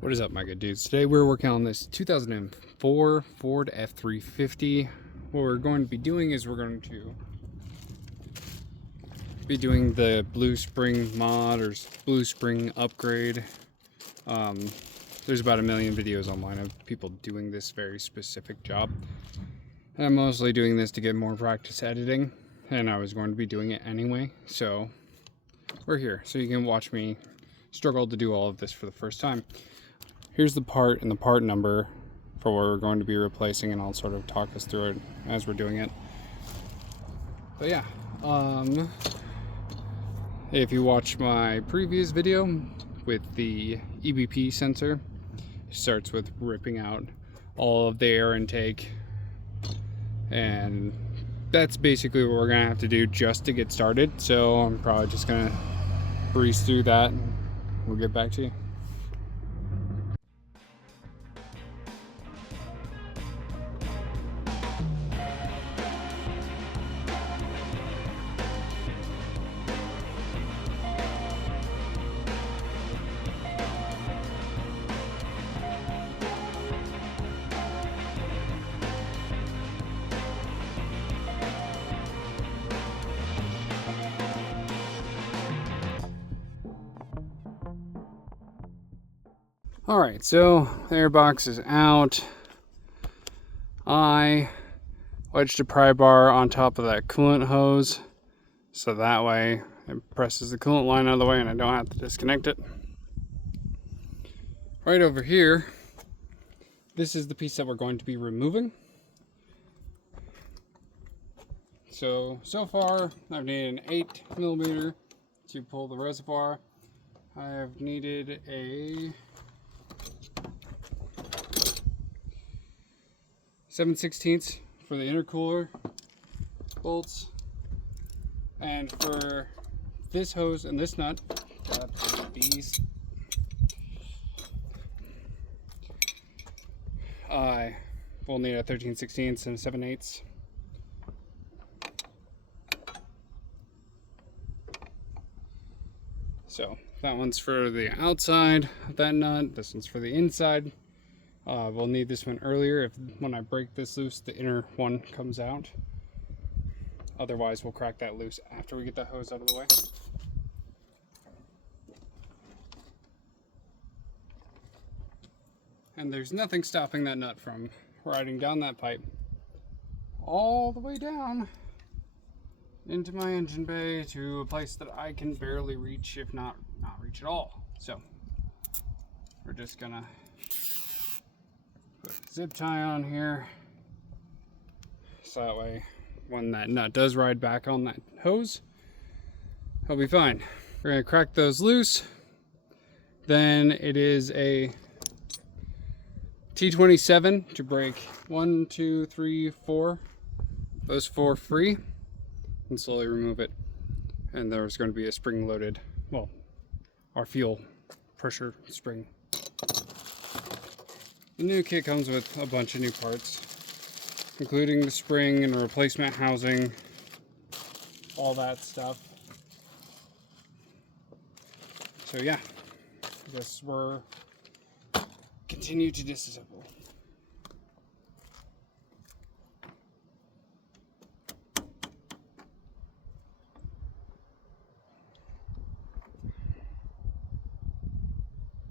What is up, my good dudes? Today we're working on this 2004 Ford F350. What we're going to be doing is we're going to be doing the Blue Spring mod or Blue Spring upgrade. There's about 1 million videos online of people doing this very specific job. And I'm mostly doing this to get more practice editing, and I was going to be doing it anyway, so we're here. So you can watch me struggle to do all of this for the first time. Here's the part and the part number for what we're going to be replacing, and I'll sort of talk us through it as we're doing it. But yeah, if you watch my previous video with the EBP sensor, it starts with ripping out all of the air intake, and that's basically what we're gonna have to do just to get started. So I'm probably just gonna breeze through that and we'll get back to you. Alright, so the airbox is out. I wedged a pry bar on top of that coolant hose, so that way it presses the coolant line out of the way and I don't have to disconnect it. Right over here, this is the piece that we're going to be removing. So far I've needed an 8mm to pull the reservoir. I've needed a 7/16 for the intercooler bolts, and for this hose and this nut, these, I will need a 13/16 and a 7/8. So that one's for the outside of that nut, this one's for the inside. We'll need this one earlier if when I break this loose the inner one comes out. Otherwise we'll crack that loose after we get that hose out of the way. And there's nothing stopping that nut from riding down that pipe all the way down into my engine bay to a place that I can barely reach, if not reach at all. So we're just gonna put a zip tie on here, so that way when that nut does ride back on that hose, I'll be fine. We're gonna crack those loose. Then it is a T27 to break 1, 2, 3, 4, those 4 free, and slowly remove it. And there's going to be a spring loaded, well, our fuel pressure spring. The new kit comes with a bunch of new parts, including the spring and a replacement housing, all that stuff. So yeah, I guess we're continue to disassemble.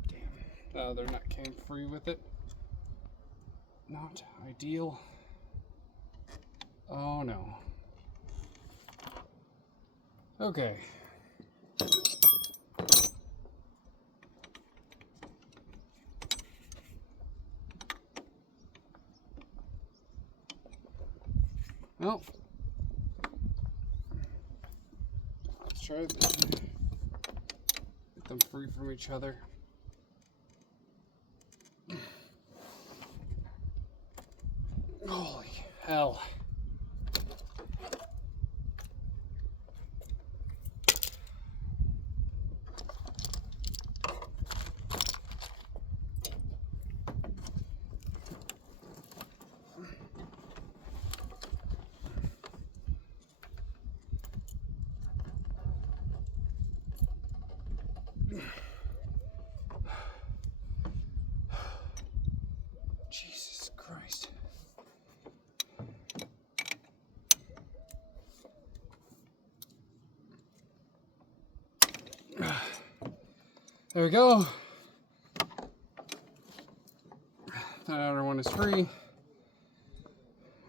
Damn, the other nut came free with it. Not ideal. Oh no. Okay. Well, let's try to get them free from each other. Holy hell. There we go. That outer one is free.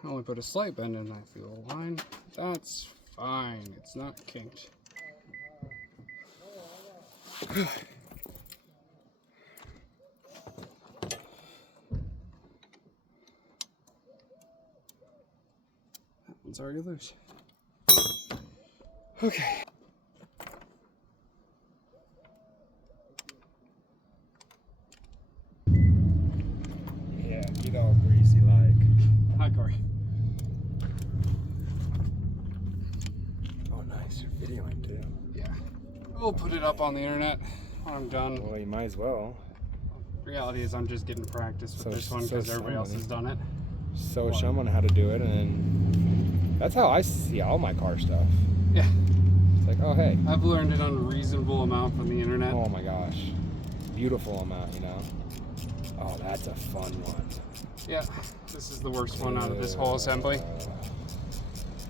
I only put a slight bend in my fuel line. That's fine. It's not kinked. That one's already loose. Okay. Yeah, you know, greasy like. Hi, Corey. Oh, nice. You're videoing too. Yeah. We'll put it up on the internet when I'm done. Well, you might as well. The reality is I'm just getting practice with this one because everybody else has done it. So someone how to do it, and then that's how I see all my car stuff. Yeah. It's like, oh, hey. I've learned an unreasonable amount from the internet. Oh my gosh. Beautiful amount, you know? Oh, that's a fun one. Yeah. This is the worst one out of this whole assembly.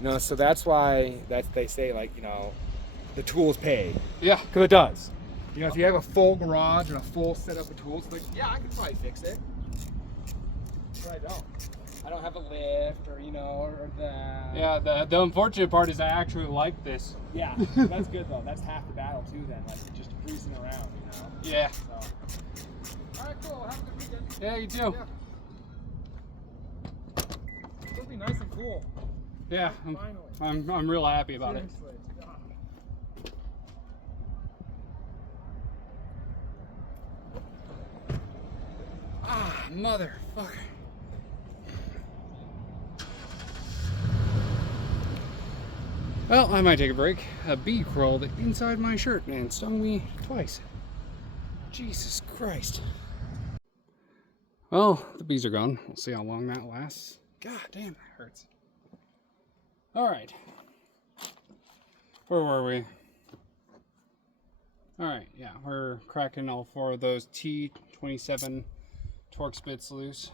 No, so that's why they say, like, you know, the tools pay. Yeah. Because it does. You know, if you have a full garage and a full setup of tools, like, yeah, I could probably fix it. But I don't. I don't have a lift or, you know, or that. Yeah, the unfortunate part is I actually like this. Yeah, that's good though. That's half the battle too then, like just cruising around, you know? Yeah. So. Alright, cool. Have a good weekend. Yeah, you too. Yeah. It'll be nice and cool. Yeah, Finally. I'm real happy about Seriously. it. Ah, motherfucker. Well, I might take a break. A bee crawled inside my shirt and stung me twice. Jesus Christ. Well, the bees are gone. We'll see how long that lasts. God damn, that hurts. Alright. Where were we? Alright, yeah, we're cracking all four of those T27 Torx bits loose.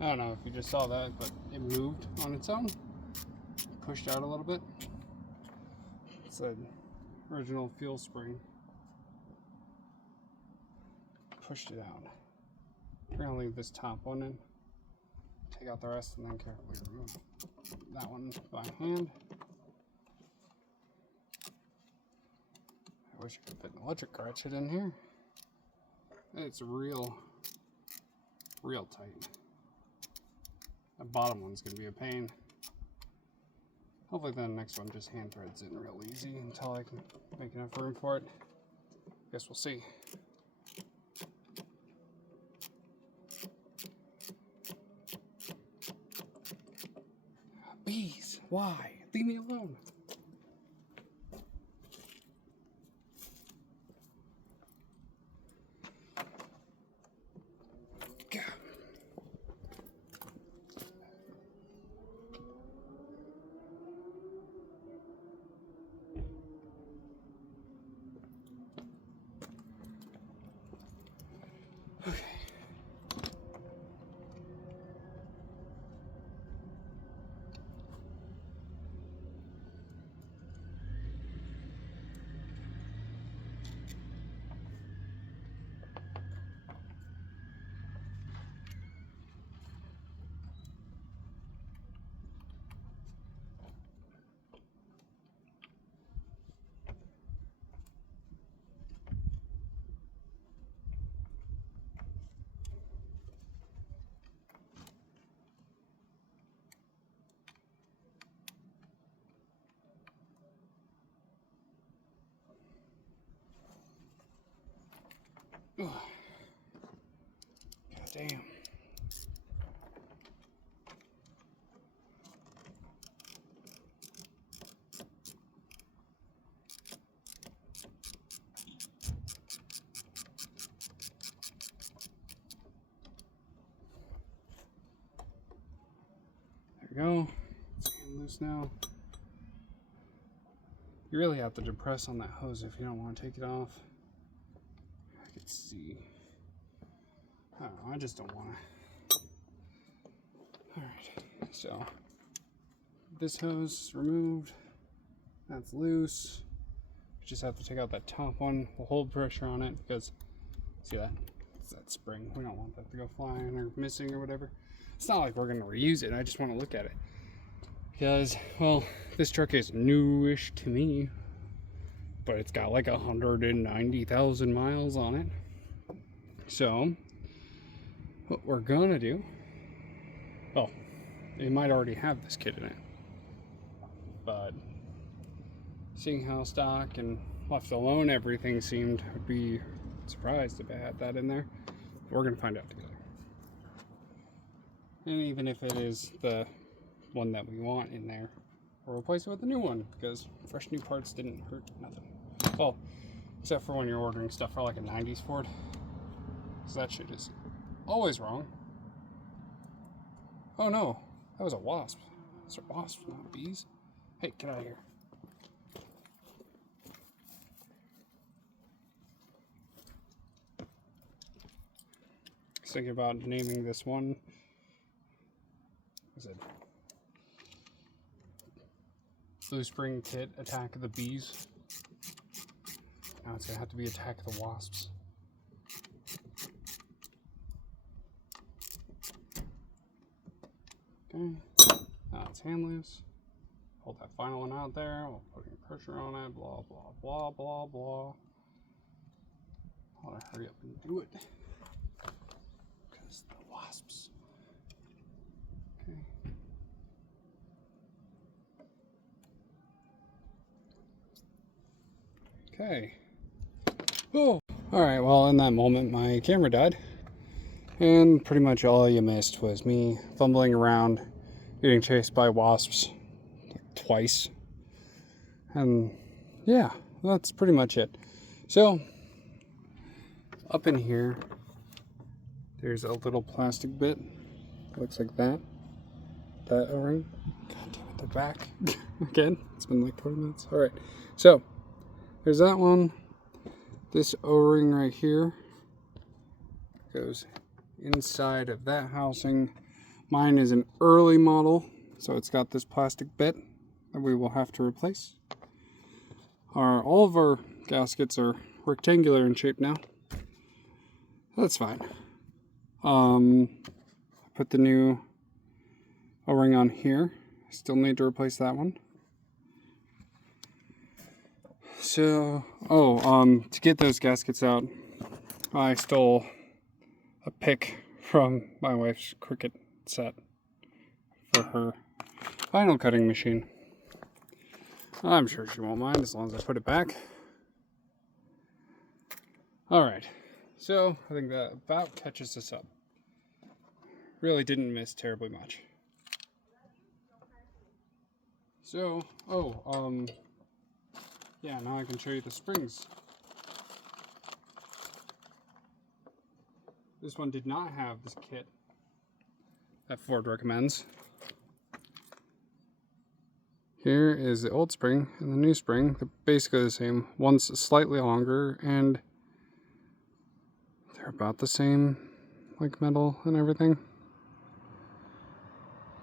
I don't know if you just saw that, but it moved on its own. Pushed out a little bit. It's an original fuel spring. Pushed it out. We're gonna leave this top one in. Take out the rest and then carefully remove that one by hand. I wish I could fit an electric ratchet in here. It's real tight. The bottom one's gonna be a pain. Hopefully the next one just hand threads in real easy until I can make enough room for it. Guess we'll see. Bees, why? Leave me alone. God. Okay. Ugh. God damn. we go. It's getting loose now. You really have to depress on that hose if you don't want to take it off. I can see. I don't know, I just don't want to. Alright, so this hose is removed. That's loose. You just have to take out that top one. We'll hold pressure on it because, see that? It's that spring. We don't want that to go flying or missing or whatever. It's not like we're going to reuse it. I just want to look at it. Because, well, this truck is newish to me, but it's got like 190,000 miles on it. So, what we're gonna do, oh, it might already have this kit in it, but seeing how stock and left alone everything seemed, I'd be surprised if it had that in there. We're gonna find out together. And even if it is the one that we want in there, we'll replace it with a new one, because fresh new parts didn't hurt nothing. Well, except for when you're ordering stuff for like a 90s Ford, because that shit is always wrong. Oh no, that was a wasp. Those are wasps, not bees. Hey, get out of here. I was thinking about naming this one, what is it? Blue Spring Kit Attack of the Bees. Now it's gonna have to be Attack of the Wasps. Okay, now it's hand loose. Hold that final one out there. We'll put pressure on it. Blah, blah, blah, blah, blah. I want to hurry up and do it. Because the wasps. Okay. Oh, alright, well, in that moment, my camera died. And pretty much all you missed was me fumbling around, getting chased by wasps twice. And yeah, that's pretty much it. So, up in here, there's a little plastic bit. Looks like that. That O-ring. God damn it, the back. Again, it's been like 20 minutes. Alright, so, there's that one. This O-ring right here goes inside of that housing. Mine is an early model, so it's got this plastic bit that we will have to replace. All of our gaskets are rectangular in shape now. That's fine. I put the new O-ring on here. Still need to replace that one. So, to get those gaskets out, I stole a pick from my wife's Cricut set for her vinyl cutting machine. I'm sure she won't mind as long as I put it back. Alright, so I think that about catches us up. Really didn't miss terribly much. So, yeah, now I can show you the springs. This one did not have this kit that Ford recommends. Here is the old spring and the new spring. They're basically the same. One's slightly longer and they're about the same, like metal and everything.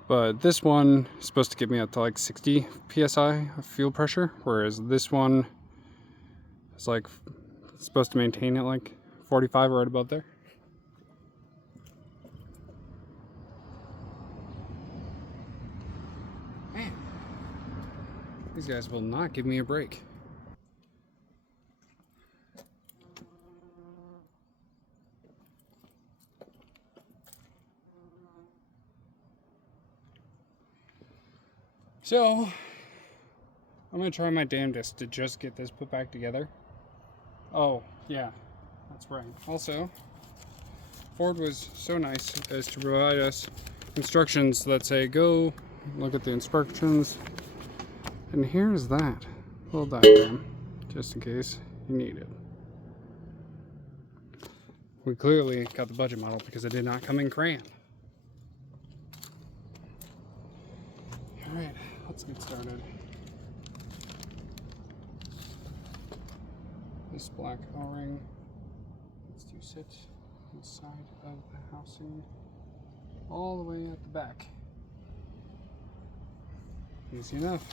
But this one is supposed to get me up to like 60 psi of fuel pressure, whereas this one is like supposed to maintain it like 45 right above there. Man, these guys will not give me a break. So, I'm going to try my damnedest to just get this put back together. Oh, yeah, that's right. Also, Ford was so nice as to provide us instructions that say, go look at the instructions. And here's that little diagram, just in case you need it. We clearly got the budget model because it did not come in crayon. Alright, let's get started. This black O-ring needs to sit inside of the housing all the way at the back. Easy enough.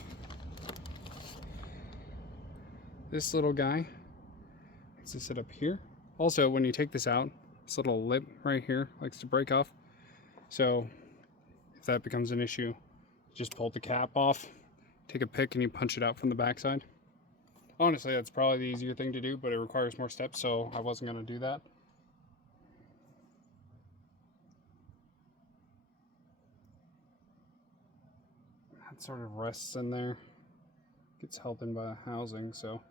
This little guy needs to sit up here. Also, when you take this out, this little lip right here likes to break off. So if that becomes an issue, just pull the cap off, take a pick, and you punch it out from the backside. Honestly, that's probably the easier thing to do, but it requires more steps, so I wasn't going to do that. That sort of rests in there. Gets held in by the housing, so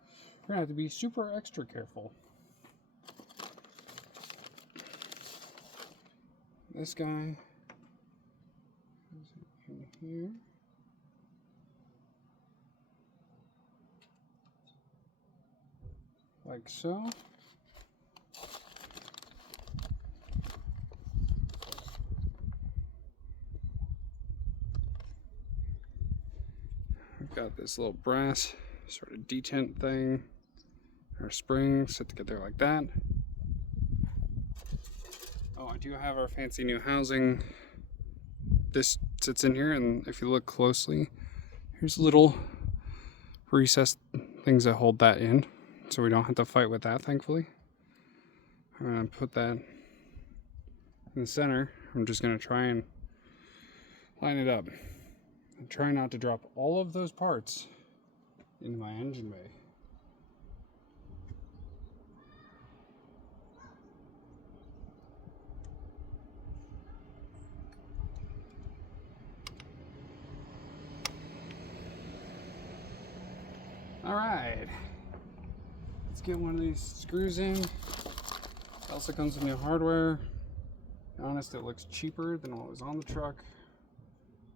we're going to have to be super extra careful. This guy is in here. Like so. We've got this little brass sort of detent thing. Our springs sit together like that. Oh, I do have our fancy new housing. This sits in here, and if you look closely, here's little recessed things that hold that in, so we don't have to fight with that, thankfully. I'm going to put that in the center. I'm just going to try and line it up. And try not to drop all of those parts into my engine bay. Alright, let's get one of these screws in. It also comes with new hardware. To be honest, it looks cheaper than what was on the truck.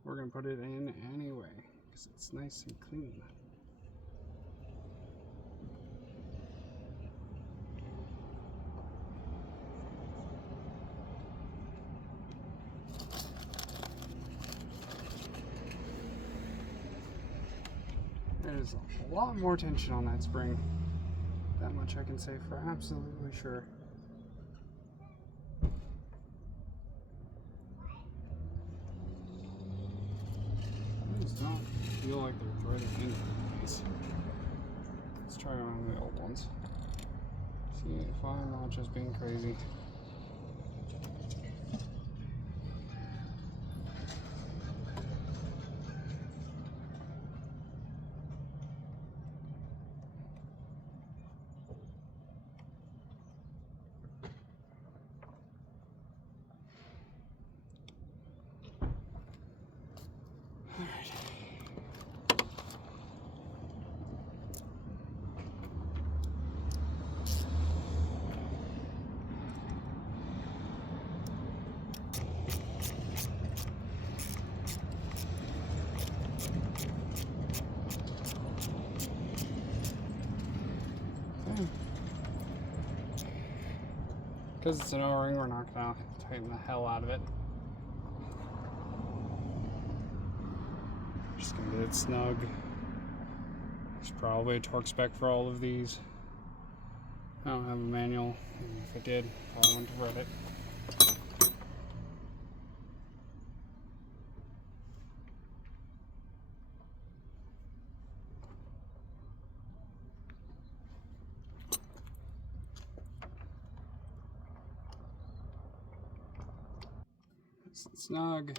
We're going to put it in anyway, because it's nice and clean. There's a lot more tension on that spring. That much I can say for absolutely sure. I just don't feel like they're threading into these. Let's try one of the old ones. See if I'm not just being crazy. Because it's an O-ring, we're not going to tighten the hell out of it. Just going to get it snug. There's probably a torque spec for all of these. I don't have a manual. If I did, I probably wouldn't have read it. Snug.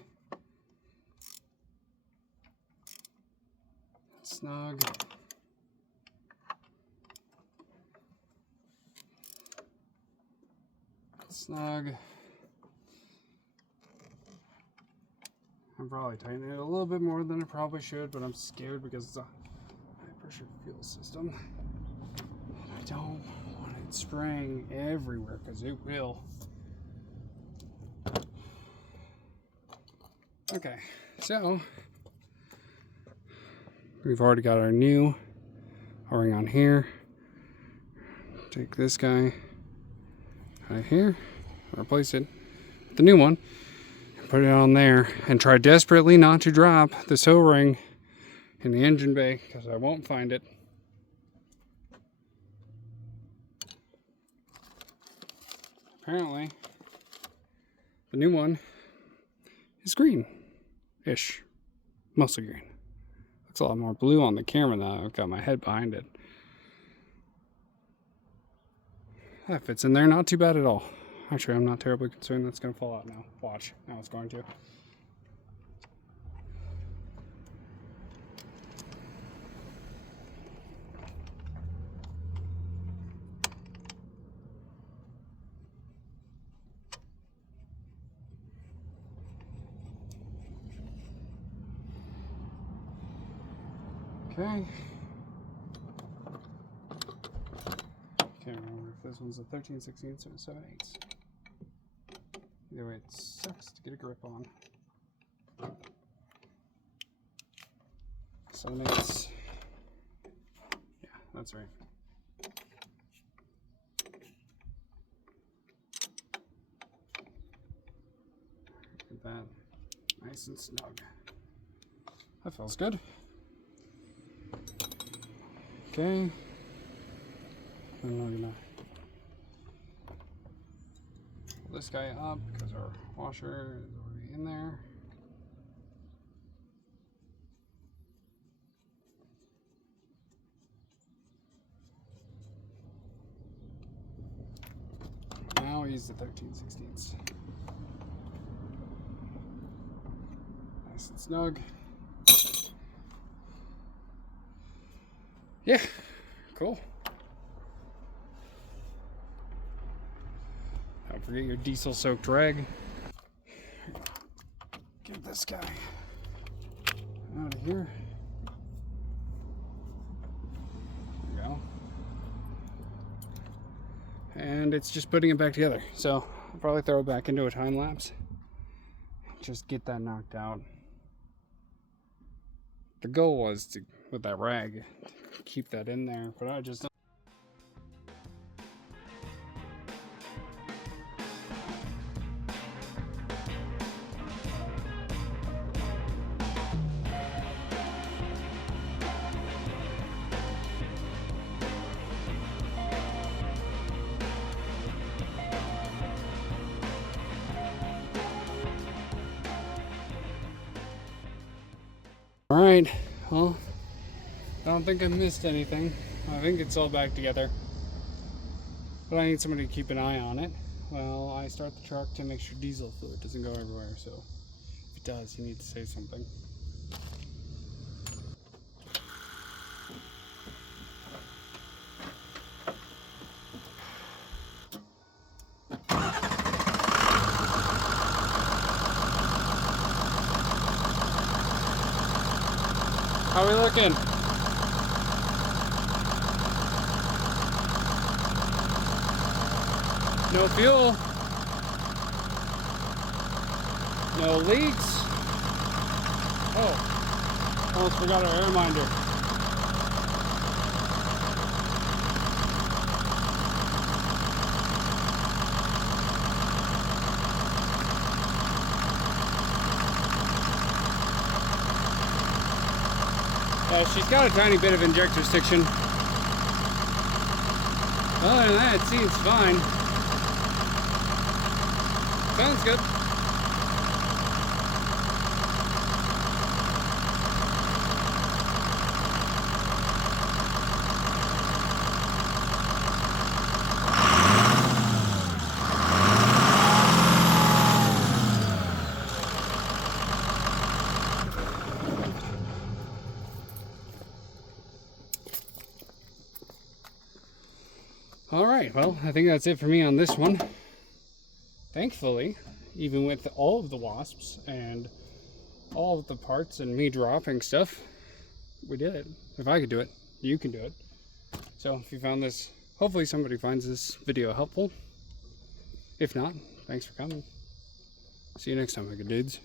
Snug. Snug. I'm probably tightening it a little bit more than I probably should, but I'm scared because it's a high pressure fuel system. And I don't want it spraying everywhere because it will. Okay, so we've already got our new O-ring on here. Take this guy out of here, replace it with the new one. Put it on there and try desperately not to drop this O-ring in the engine bay because I won't find it. Apparently, the new one is green-ish, mostly green. Looks a lot more blue on the camera now. I've got my head behind it. That fits in there, not too bad at all. Actually, I'm not terribly concerned that's going to fall out now. Watch, now it's going to. Okay. Can't remember if this one's a 13/16 or a 7/8. Either way, it sucks to get a grip on. 7/8. Yeah, that's right. Get that nice and snug. That feels good. Okay. I'm not gonna pull this guy up because our washer is already in there. Now we use the 13/16. Nice and snug. Yeah, cool. Don't forget your diesel soaked rag. Get this guy out of here. There we go. And it's just putting it back together. So I'll probably throw it back into a time lapse. Just get that knocked out. The goal was to, with that rag, keep that in there, but I just don't. All right, well, I don't think I missed anything. I think it's all back together. But I need somebody to keep an eye on it. Well, I start the truck to make sure diesel fluid doesn't go everywhere. So if it does, you need to say something. How are we looking? No fuel. No leaks. Oh, almost forgot our air minder. She's got a tiny bit of injector stiction. Other than that, it seems fine. Sounds good. All right, well, I think that's it for me on this one. Thankfully, even with all of the wasps and all of the parts and me dropping stuff, we did it. If I could do it, you can do it. So if you found this, hopefully somebody finds this video helpful. If not, thanks for coming. See you next time, my good dudes.